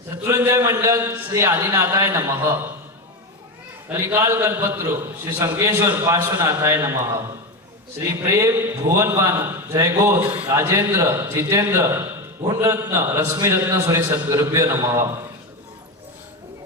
शत्रुंजय मंडल श्री आदिनाथाय नमः। कलिकाल कल्पत्रु श्री शंकेश्वर पार्श्वनाथाय नमः। श्री प्रेम भुवन भानु जयघोष राजेंद्र जितेंद्र गुणरत्न रश्मिरत्न सूर्य सद्गुरुभ्यो नमः।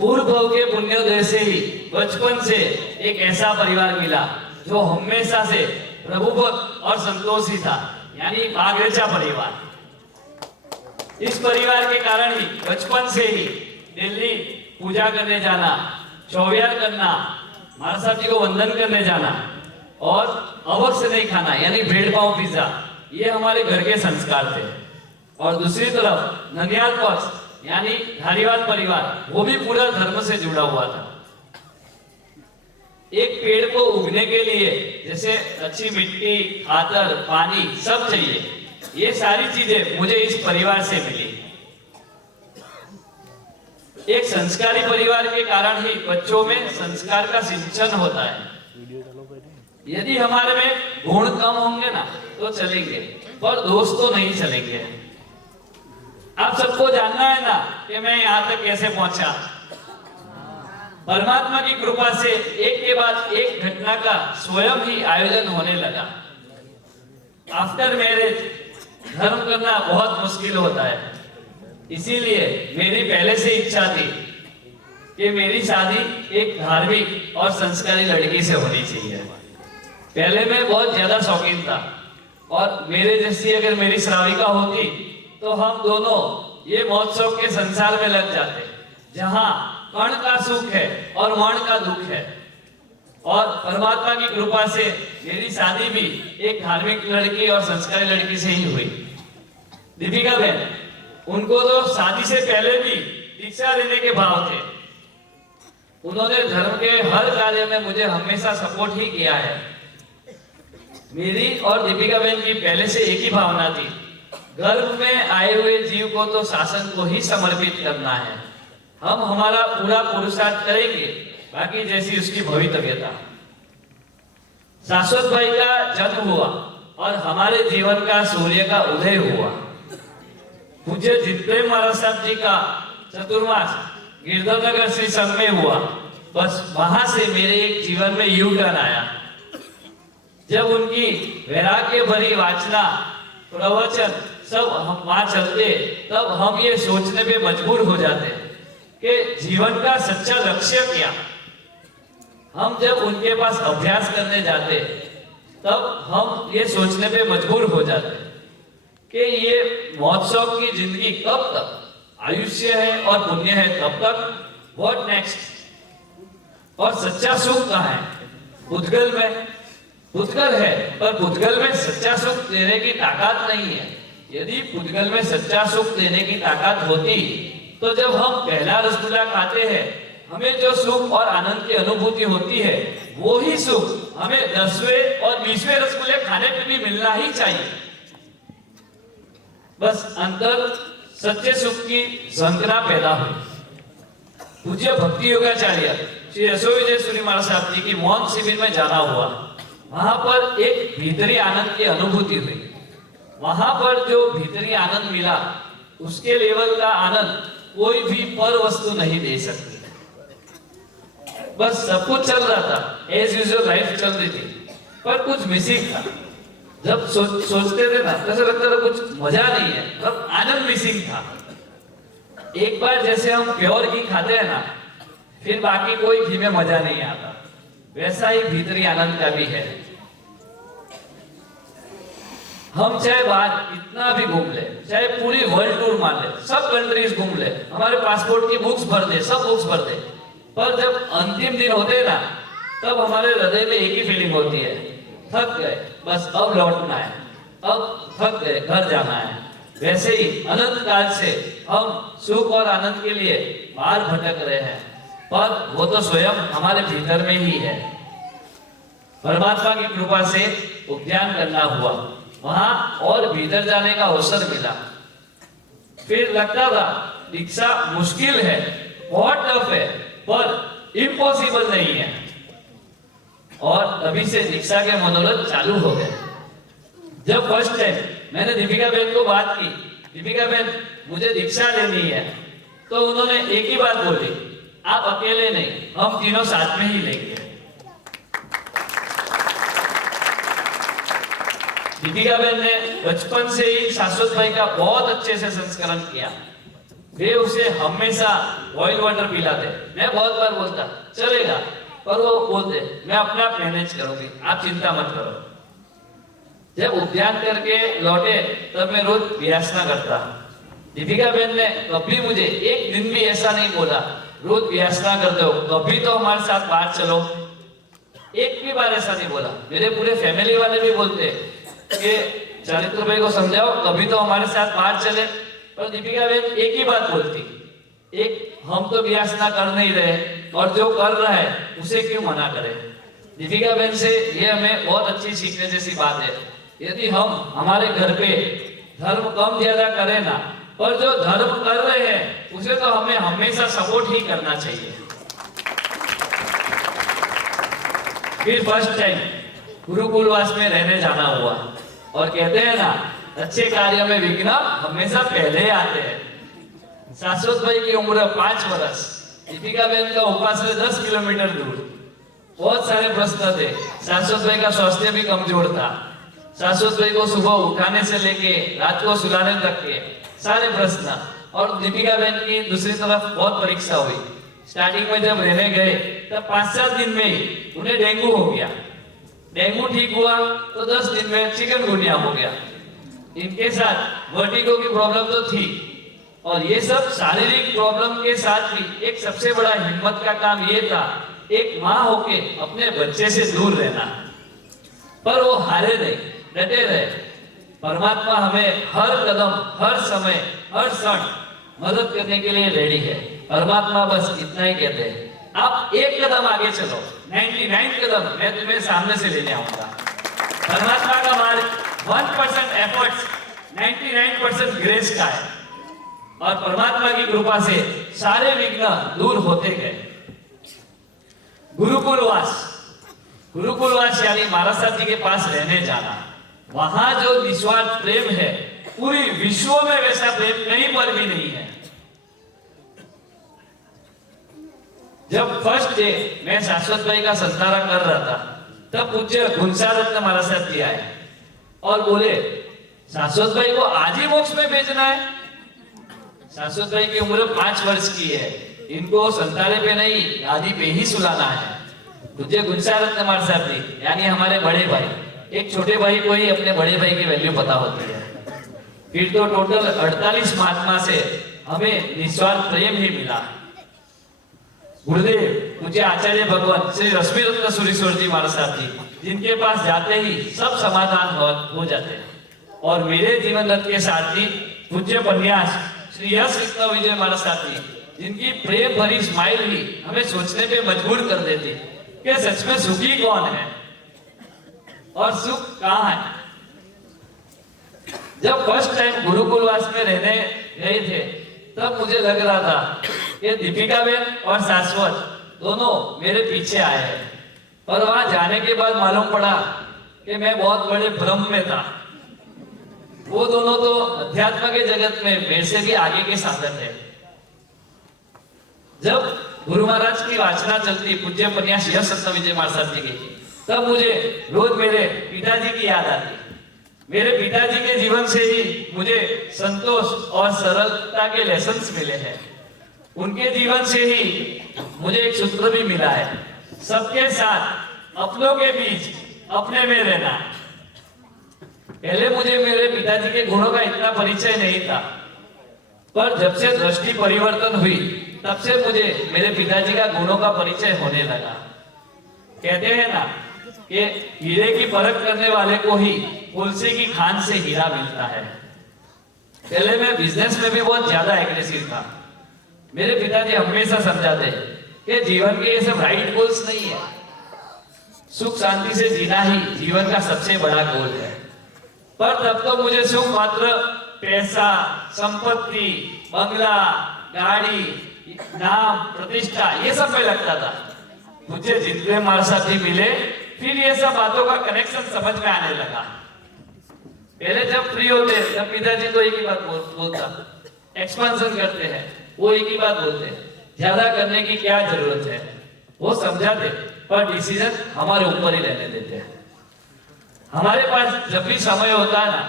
पूर्व भव के पुण्योदय से ही बचपन से एक ऐसा परिवार मिला जो हमेशा से प्रभु भक्त और संतोषी था, यानी बागरेचा परिवार। इस परिवार के कारण ही बचपन से ही दिल्ली पूजा करने जाना, चौवियार करना, महाराज साहब जी को वंदन करने जाना और अवक से नहीं खाना यानी ब्रेड पाव पिज्जा, ये हमारे घर के संस्कार थे। और दूसरी तरफ ननियाल पक्ष यानी धारीवाल परिवार, वो भी पूरा धर्म से जुड़ा हुआ था। एक पेड़ को उगने के लिए जैसे अच्छी मिट्टी, खातर, पानी सब चाहिए। ये सारी चीजें मुझे इस परिवार से मिली। एक संस्कारी परिवार के कारण ही बच्चों में संस्कार का सिंचन होता है। यदि हमारे में गुण कम होंगे ना तो चलेंगे, पर दोष तो नहीं चलेंगे। आप सबको जानना है ना कि मैं यहाँ तक कैसे पहुंचा। परमात्मा की कृपा से एक के बाद एक घटना का स्वयं ही आयोजन होने लगा। आफ्टर मैरिज धर्म करना बहुत मुश्किल होता है, इसीलिए मेरी पहले से इच्छा थी कि मेरी शादी एक धार्मिक और संस्कारी लड़की से होनी चाहिए। पहले मैं बहुत ज्यादा शौकीन था और मेरे जैसी अगर मेरी श्राविका होती तो हम दोनों ये महोत्सव के संसार में लग जाते, जहां कण का सुख है और मण का दुख है। और परमात्मा की कृपा से मेरी शादी भी एक धार्मिक लड़की और संस्कारी लड़की से ही हुई। दीपिका बहन, उनको तो शादी से पहले भी दीक्षा देने के भाव थे। उन्होंने धर्म के हर कार्य में मुझे हमेशा सपोर्ट ही किया है। मेरी और दीपिका बहन की पहले से एक ही भावना थी, गर्भ में आए हुए जीव को तो शासन को ही समर्पित करना है। हम हमारा पूरा पुरुषार्थ करेंगे, बाकी जैसी उसकी भवितव्यता। शाश्वत भाई का जन्म हुआ और हमारे जीवन का सूर्य का उदय हुआ। पूज्य जितप्रेम महाराज साहब जी का चतुर्मास गिरधरनगर श्री संघ में हुआ। बस वहां से मेरे एक जीवन में यू टर्न आया, जब उनकी वैराग्य भरी वाचना, प्रवचन सब हम वहां चलते, तब हम ये सोचने पे मजबूर हो जाते कि जीवन का सच्चा लक्ष्य क्या। हम जब उनके पास अभ्यास करने जाते तब हम ये सोचने पे मजबूर हो जाते कि ये महोत्सव की जिंदगी कब तक, आयुष्य है और पुण्य है तब तक, व्हाट नेक्स्ट। और सच्चा सुख कहाँ है? पुद्गल में। पुद्गल है पर पुद्गल में सच्चा सुख देने की ताकत नहीं है। यदि पुद्गल में सच्चा सुख देने की ताकत होती तो जब हम पहला रसगुल्ला खाते हैं हमें जो सुख और आनंद की अनुभूति होती है, वो ही सुख हमें 10वें और 20वें रसगुल्ले खाने पे भी मिलना ही चाहिए। बस अंतर सच्चे सुख की संकरा पैदा हुई। पूज्य भक्ति योगाचार्य श्री यशो विजय सूरी महाराज साहब जी की मौन शिविर में जाना हुआ। वहां पर एक भीतरी आनंद की अनुभूति हुई। वहां पर जो भीतरी आनंद मिला, उसके लेवल का आनंद कोई भी पर वस्तु नहीं दे सकती। बस सब कुछ चल रहा था, एज यूजुअल लाइफ चल रही थी, पर कुछ मिसिंग था। जब सोचते थे ना, ऐसा लगता था कुछ मजा नहीं है, तब आनंद मिसिंग था। एक बार जैसे हम प्योर घी खाते हैं ना, फिर बाकी कोई घी में मजा नहीं आता, वैसा ही भीतरी आनंद का भी है। हम चाहे बाहर कितना भी घूम ले, चाहे पूरी वर्ल्ड टूर मार ले, सब कंट्रीज घूम ले, हमारे पासपोर्ट की बुक्स भर दे, सब बुक्स भर दे, पर जब अंतिम दिन होते ना, तब हमारे हृदय में एक ही फीलिंग होती है, थक गए, बस अब लौटना है, अब थक गए, घर जाना है। वैसे ही अनंत काल से हम सुख और आनंद के लिए बाहर भटक रहे हैं, पर वो तो स्वयं हमारे भीतर में ही है। परमात्मा की कृपा से उपध्यान करना हुआ, वहां और भीतर जाने का अवसर मिला। फिर लगता था दीक्षा मुश्किल है, बहुत टफ है, पर इम्पॉसिबल नहीं है। और तभी से दीक्षा के मनोरथ चालू हो गए। जब फर्स्ट टाइम मैंने दीपिका बहन को बात की, दीपिका बहन मुझे दीक्षा लेनी है, तो उन्होंने एक ही बात बोली, आप अकेले नहीं, हम तीनों साथ में ही लेंगे। दीपिका बहन ने बचपन से ही शाश्वत भाई का बहुत अच्छे से संस्करण किया। वे उसे हमेशा बॉइल वाटर पिलाते। मैं बहुत बार बोलता चलेगा, पर वो बोलते मैं अपने आप मैनेज करूंगी, आप चिंता मत करो। जब उद्यान करके लौटे तब मैं रोज व्यासना करता। दीपिका बहन ने कभी मुझे एक दिन भी ऐसा नहीं बोला रोज व्यासना करते हो, कभी तो हमारे साथ बाहर चलो, एक भी बार ऐसा नहीं बोला। मेरे पूरे फैमिली वाले भी बोलते कि चरित्र भाई को समझाओ, कभी तो हमारे साथ बाहर चले। पर दीपिका बहन एक ही बात बोलती, एक हम तो व्यासना कर नहीं रहे और जो कर रहा है उसे क्यों मना करें। दीपिका बहन से ये हमें बहुत अच्छी सीखने जैसी बात है। यदि हम हमारे घर पे धर्म कम ज्यादा करें ना, पर जो धर्म कर रहे हैं उसे तो हमें हमेशा सपोर्ट ही करना चाहिए। फिर फर्स्ट टाइम गुरुकुलवास में रहने जाना हुआ और कहते हैं ना, अच्छे कार्य में विघ्न हमेशा पहले आते हैं। शाश्वत भाई की उम्र 5 वर्ष, दीपिका बहन का उपासरे 10 किलोमीटर दूर। बहुत सारे प्रश्न थे। शाश्वत भाई का स्वास्थ्य भी कमजोर था। शाश्वत भाई को सुबह उठाने से लेके रात को सुलाने तक के सारे प्रश्न। और दीपिका बहन की दूसरी तरफ बहुत परीक्षा हुई। स्टार्टिंग में जब रहने गए तब 5-7 दिन में ही उन्हें डेंगू हो गया। डेंगू ठीक हुआ तो 10 दिन में चिकनगुनिया हो गया। इनके साथ वर्टिगो की प्रॉब्लम तो थी, और ये सब शारीरिक प्रॉब्लम के साथ भी एक सबसे बड़ा हिम्मत का काम ये था, एक माँ होके अपने बच्चे से दूर रहना। पर वो हारे नहीं, डटे रहे। परमात्मा हमें हर कदम, हर समय, हर क्षण मदद करने के लिए रेडी है। परमात्मा बस इतना ही कहते हैं, आप एक कदम आगे चलो, 99 कदम मैं तुम्हें सामने से लेने आऊंगा। परमात्मा का मार्ग 1% एफर्ट्स, 99% ग्रेस का है, और परमात्मा की कृपा से सारे विघ्न दूर होते गए। गुरुकुलवास, गुरुकुलवास यानी महाराज साहब जी के पास रहने जाना। वहां जो निस्वार्थ प्रेम है, पूरी विश्व में वैसा प्रेम कहीं पर भी नहीं है। जब फर्स्ट डे मैं शाश्वत भाई का संतारा कर रहा था, तब पूज्य गुंसारत्न महाराज साहब जी आए और बोले, शाश्वत भाई को आज ही मोक्ष में भेजना है। शाश्वत भाई की उम्र 5 वर्ष की है, इनको संतारे पे नहीं गादी पे ही सुलाना है। पूज्य गुंसारत्न महाराज साहब जी यानी हमारे बड़े भाई, एक छोटे भाई को ही अपने बड़े भाई की वैल्यू पता होती है। फिर तो टोटल 48 महात्मा से हमें निस्वार्थ प्रेम ही मिला। गुरुदेव मुझे आचार्य भगवान श्री रश्मि रत्न सुरेश्वर जी महाराज साहब जी, जिनके पास जाते ही सब समाधान हो जाते हैं। और मेरे जीवन रथ के साथी पूज्य पन्यास श्री यश कृष्ण विजय महाराज साहब जी, जिनकी प्रेम भरी स्माइल ही हमें सोचने पे मजबूर कर देती कि सच में सुखी कौन है और सुख कहाँ है। जब फर्स्ट टाइम गुरुकुलवास में रहने गए थे तब मुझे लग रहा था कि दीपिका बहन और शाश्वत दोनों मेरे पीछे आए हैं, पर वहां जाने के बाद मालूम पड़ा कि मैं बहुत बड़े भ्रम में था। वो दोनों तो अध्यात्म के जगत में मेरे से भी आगे के साधक है। जब गुरु महाराज की वाचना चलती पूज्य पन्यास यश रत्न विजय महाराज साहब जी की, तब मुझे रोज मेरे पिताजी की याद आती। मेरे पिताजी के जीवन से ही मुझे संतोष और सरलता के लेसन्स मिले हैं। उनके जीवन से ही मुझे एक सूत्र भी मिला है, सबके साथ अपनों के बीच अपने में रहना। पहले मुझे मेरे पिताजी के गुणों का इतना परिचय नहीं था, पर जब से दृष्टि परिवर्तन हुई तब से मुझे मेरे पिताजी का गुणों का परिचय होने लगा। कहते हैं ना कि हीरे की परख करने वाले को ही कोलसे की खान से हीरा मिलता है। पहले मैं बिजनेस में भी बहुत ज्यादा एग्रेसिव था। मेरे पिताजी हमेशा समझाते कि जीवन के ये सब राइट गोल्स नहीं है, सुख शांति से जीना ही जीवन का सबसे बड़ा गोल है। पर तब तो मुझे सुख मात्र पैसा, संपत्ति, बंगला, गाड़ी, नाम, प्रतिष्ठा ये सब में लगता था। मुझे जितने महाराज साहब जी मिले, फिर ये सब बातों का कनेक्शन समझ में आने लगा। पहले जब फ्री होते तब पिताजी तो एक ही बात बोलता, एक्सपेंशन करते हैं, वो एक ही बात बोलते हैं, ज्यादा करने की क्या जरूरत है। वो समझाते पर डिसीजन हमारे ऊपर ही रहने देते हैं। हमारे पास जब भी समय होता है ना,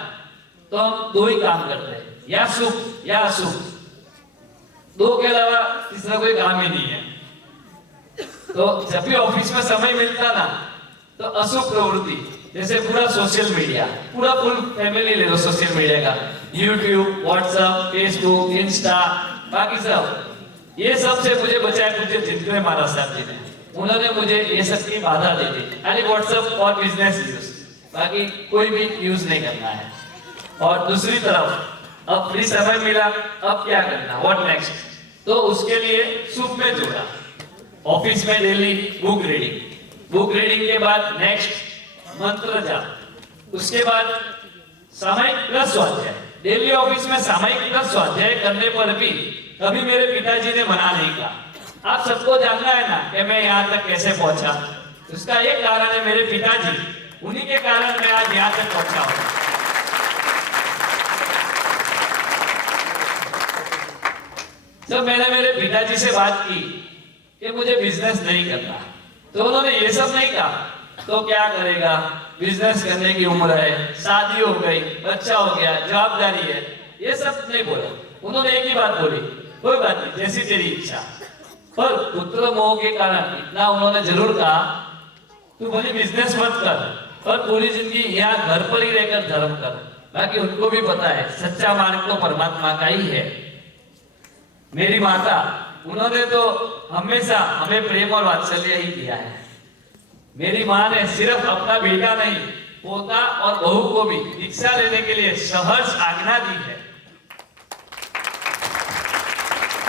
तो हम दो ही काम करते हैं, या सुख या अशुभ। दो के अलावा तीसरा कोई काम ही नहीं है। तो जब भी ऑफिस में समय मिलता ना, तो अशुभ प्रवृत्ति, जैसे पूरा सोशल मीडिया, पूरा फुल फैमिली ले लो सोशल मीडिया का, यूट्यूब, व्हाट्सएप, फेसबुक, इंस्टा, बाकी सब, ये सब से मुझे बचाया मुझे जितने महाराज साहब जी ने, उन्होंने मुझे ये सब की बाधा दे दी। खाली व्हाट्सएप और बिजनेस यूज, बाकी कोई भी यूज नहीं करना है। और दूसरी तरफ अब फ्री समय मिला, अब क्या करना, व्हाट नेक्स्ट, तो उसके लिए सुख में जोड़ा। ऑफिस में daily book reading, book reading के बाद नेक्स्ट मंत्र जाप, उसके बाद सामयिक प्लस स्वाध्याय। डेली ऑफिस में सामयिक प्लस स्वाध्याय करने पर भी कभी मेरे पिताजी ने मना नहीं कहा। आप सबको जानना है ना कि मैं यहाँ तक कैसे पहुंचा, उसका एक कारण है मेरे पिताजी, उन्हीं के कारण मैं आज यहाँ तक पहुंचा हूँ। जब मैंने मेरे पिताजी से बात की कि मुझे बिजनेस नहीं करना, तो उन्होंने ये सब नहीं कहा तो क्या करेगा, बिजनेस करने की उम्र है, शादी हो गई, बच्चा हो गया, जवाबदारी है, ये सब नहीं बोला। उन्होंने एक ही बात बोली, कोई बात नहीं, जैसी तेरी इच्छा। पर पुत्र मोह के कारण इतना उन्होंने जरूर कहा, तू भले बिजनेस मत कर, पर पूरी जिंदगी यहाँ घर पर ही रहकर धर्म कर। बाकी उनको भी पता है सच्चा मार्ग तो परमात्मा का ही है। मेरी माता, उन्होंने तो हमेशा हमें प्रेम और वात्सल्य ही दिया है। मेरी माँ ने सिर्फ अपना बेटा नहीं, पोता और बहू को भी दीक्षा लेने के लिए सहर्ष आज्ञा दी है।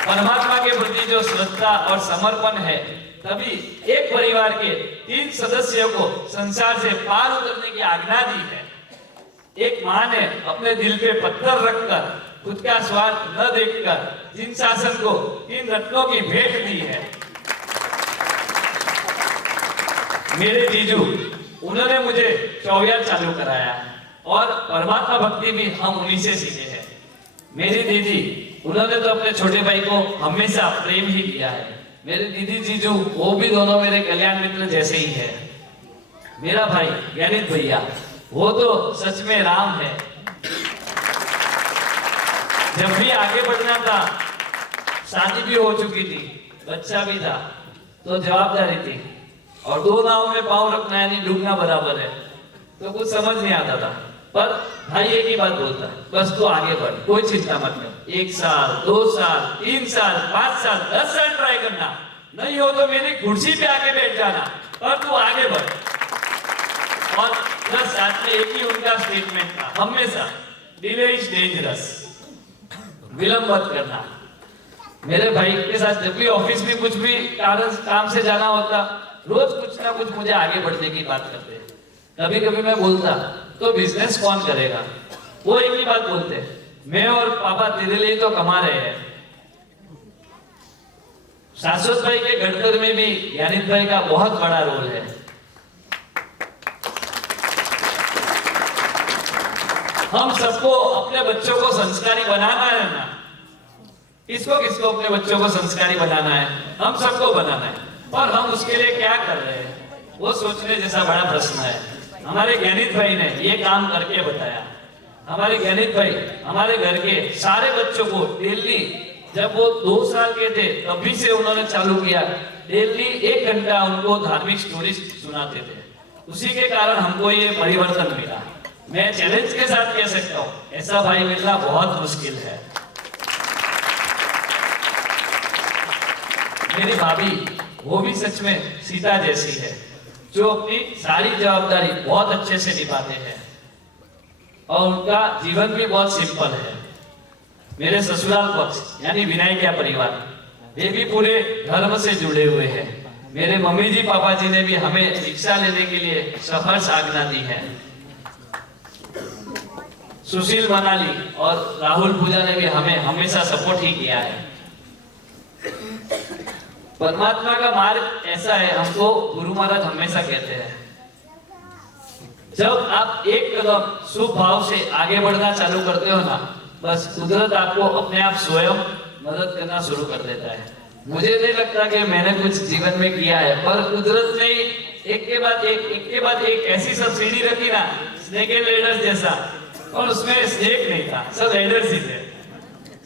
परमात्मा के प्रति जो श्रद्धा और समर्पण है, तभी एक परिवार के 3 सदस्यों को संसार से पार उतरने की आज्ञा दी है। एक माँ ने अपने दिल पे पत्थर रखकर, खुद का स्वार्थ न देखकर जिन शासन को 3 रत्नों की भेंट दी है। मेरे जीजू, उन्होंने मुझे चौवियार चालू कराया और परमात्मा भक्ति भी हम उन्हीं से सीखे हैं। मेरी दीदी, उन्होंने तो अपने छोटे भाई को हमेशा प्रेम ही दिया है। मेरे दीदी जीजू, वो भी दोनों मेरे कल्याण मित्र जैसे ही है। मेरा भाई ज्ञानित भैया, वो तो सच में राम है। जब भी आगे बढ़ना था, शादी भी हो चुकी थी, बच्चा भी था, तो जवाबदारी थी, और 2 नाव में पांव रखना यानी डूबना बराबर है, तो कुछ समझ नहीं आता था। पर भाई एक ही बात बोलता है, बस तू आगे बढ़, कोई चिंता मत कर। 1 साल, 2 साल, 3 साल, 5 साल, 10 साल ट्राई करना, नहीं हो तो मेरी कुर्सी पे आके बैठ जाना, पर तू आगे बढ़। और प्लस साथ में एक ही उनका स्टेटमेंट था हमेशा, डिले इज डेंजरस, विलंब मत करना। मेरे भाई के साथ जब भी ऑफिस में कुछ भी काम से जाना होता, रोज कुछ ना कुछ मुझे आगे बढ़ने की बात करते। कभी कभी मैं बोलता, तो बिजनेस कौन करेगा, वो एक ही बात बोलते, मैं और पापा तेरे लिए तो कमा रहे हैं। शाश्वत भाई के गणतंत्र में भी ज्ञानित भाई का बहुत बड़ा रोल है। हम सबको अपने बच्चों को संस्कारी बनाना है ना, किसको किसको अपने बच्चों को संस्कारी बनाना है, हम सबको बनाना है। पर हम उसके लिए क्या कर रहे हैं, वो सोचने जैसा बड़ा प्रश्न है। हमारे ज्ञानित भाई ने ये काम करके बताया। हमारे ज्ञानित भाई हमारे घर के सारे बच्चों को डेली, जब वो 2 साल के थे तभी से उन्होंने चालू किया, डेली 1 घंटा उनको धार्मिक स्टोरी सुनाते थे। उसी के कारण हमको ये परिवर्तन मिला। मैं चैलेंज के साथ कह सकता हूँ, ऐसा भाई मिलना बहुत मुश्किल है। मेरी भाभी, वो भी सच में सीता जैसी है, जो अपनी सारी जवाबदारी बहुत अच्छे से निभाते हैं, और उनका जीवन भी बहुत सिंपल है। मेरे ससुराल पक्ष यानी विनायकिया परिवार, वे भी पूरे धर्म से जुड़े हुए हैं। मेरे मम्मी जी पापा जी ने भी हमें दीक्षा लेने के लिए सहर्ष आज्ञा दी है। सुशील मनाली और राहुल पूजा ने भी हमें हमेशा सपोर्ट ही किया है। परमात्मा का मार्ग ऐसा है, हमको गुरु महाराज हमेशा कहते हैं, जब आप एक कदम शुभ भाव से आगे बढ़ना चालू करते हो ना, बस कुदरत आपको अपने आप स्वयं मदद करना शुरू कर देता है। मुझे नहीं लगता कि मैंने कुछ जीवन में किया है, पर कुदरत ने एक के बाद एक ऐसी सब सीढ़ी रखी ना, स्नेक एंड लेडर्स जैसा, और उसमें स्नेक नहीं था, सब लेडर्स ही थे।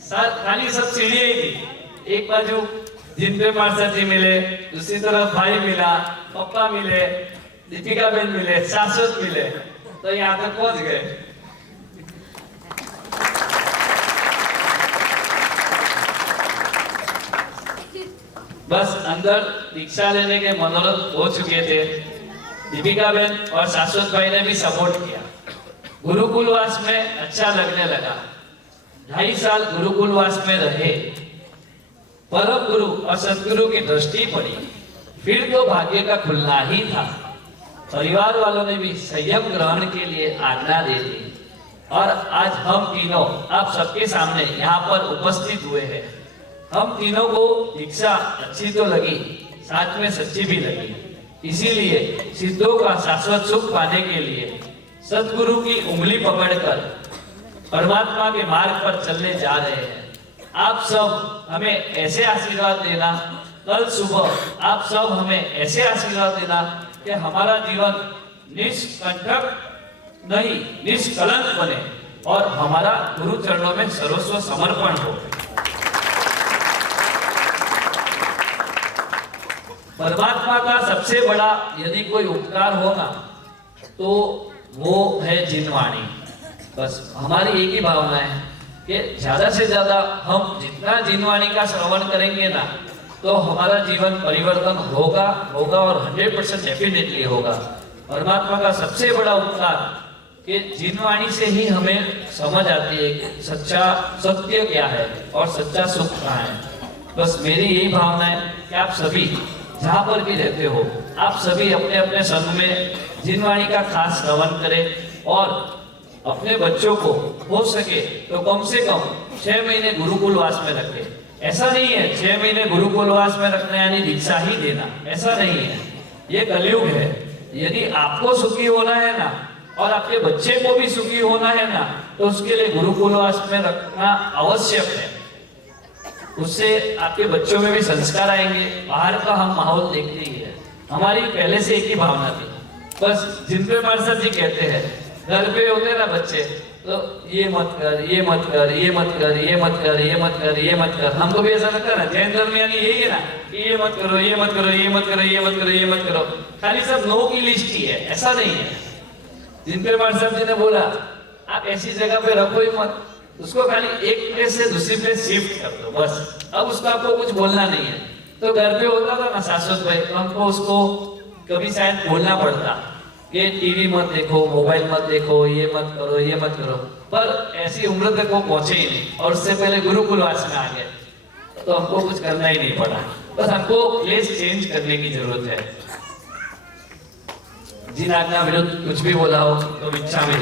खाली सब सीढ़ियां ही थी। एक बाजू जिनपे मास्टर जी मिले, दूसरी तरफ भाई मिला, पप्पा मिले, दीपिका बहन मिले, शाश्वत मिले, तो यहाँ तक पहुंच गए। बस अंदर दीक्षा लेने के मनोरथ हो चुके थे। दीपिका बहन और शाश्वत भाई ने भी सपोर्ट किया। गुरुकुलवास में अच्छा लगने लगा। 2.5 साल गुरुकुलवास में रहे। परम गुरु और सदगुरु की दृष्टि पड़ी, फिर तो भाग्य का खुलना ही था। परिवार वालों ने भी संयम ग्रहण के लिए आज्ञा दे दी और आज हम तीनों आप सबके सामने यहाँ पर उपस्थित हुए हैं। हम तीनों को दीक्षा अच्छी तो लगी, साथ में सच्ची भी लगी। इसीलिए सिद्धों का शाश्वत सुख पाने के लिए सदगुरु की उंगली पकड़कर परमात्मा के मार्ग पर चलने जा रहे हैं। आप सब हमें ऐसे आशीर्वाद देना, कल सुबह आप सब हमें ऐसे आशीर्वाद देना कि हमारा जीवन निष्कंटक नहीं, निष्कलंक बने और हमारा गुरु चरणों में सर्वस्व समर्पण हो। परमात्मा का सबसे बड़ा यदि कोई उपकार हो ना, तो वो है जिनवाणी। बस हमारी एक ही भावना है कि ज्यादा से ज्यादा हम जितना जिनवाणी का श्रवण करेंगे ना, तो हमारा जीवन परिवर्तन होगा और 100% डेफिनेटली होगा। परमात्मा का सबसे बड़ा उपकार कि जिनवाणी से ही हमें समझ आती है कि सच्चा सत्य क्या है और सच्चा सुख कहाँ है। बस मेरी यही भावना है कि आप सभी जहाँ पर भी रहते हो, आप सभी अपने अपने संघ में जिनवाणी का खास श्रवण करें और अपने बच्चों को हो सके तो कम से कम 6 महीने गुरुकुलवास में रखें। ऐसा नहीं है 6 महीने गुरुकुलवास में रखना यानी दीक्षा ही देना, ऐसा नहीं है। ये कलयुग है। यदि आपको सुखी होना है ना और आपके बच्चे को भी सुखी होना है ना, तो उसके लिए गुरुकुलवास में रखना आवश्यक है। उससे आपके बच्चों में भी संस्कार आएंगे। बाहर का हम माहौल देखते ही है। हमारी पहले से एक ही भावना थी, बस जिनपे मास्टर जी कहते हैं, घर पे होते ना बच्चे, तो ये मत कर, ये मत कर, ये मत कर, ये मत कर, ये मत कर, ये मत कर। हमको भी ऐसा लगता है ना, जैन धर्म यानी यही है ना, ये मत करो, ये मत करो, ये मत करो, ये मत करो, ये मत करो। खाली सब नो की लिस्ट ही है, ऐसा नहीं है। जिनपे मास्टर जी ने बोला आप ऐसी जगह पे रखो ही मत, उसको खाली एक प्लेस से दूसरी प्लेस शिफ्ट कर दो बस। अब उसको आपको कुछ बोलना नहीं है। तो घर पे होता था ना शाश्वत भाई, तो हमको उसको कभी शायद बोलना पड़ता कि टीवी मत देखो, मोबाइल मत देखो, ये मत करो, ये मत करो, पर ऐसी उम्र तक वो पहुंचे ही नहीं और उससे पहले गुरुकुलवास में आ गए, तो हमको कुछ करना ही नहीं पड़ा। बस हमको प्लेस चेंज करने की जरूरत है। जिन आज्ञा विरुद्ध कुछ भी बोला हो तो इच्छा में